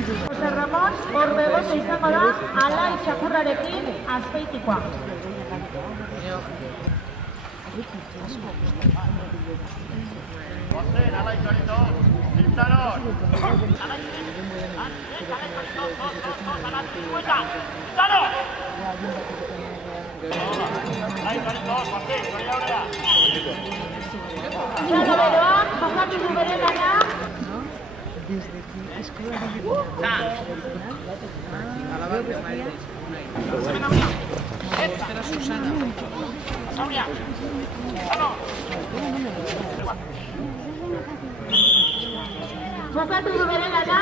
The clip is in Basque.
Jose Ramon Orbegozo izango da Alai txakurrarekin Azpeitikoa. José, Alai Chorito, Cintaron. Txalo beroan, jokatu du bere lana. Jokatu du bere lana.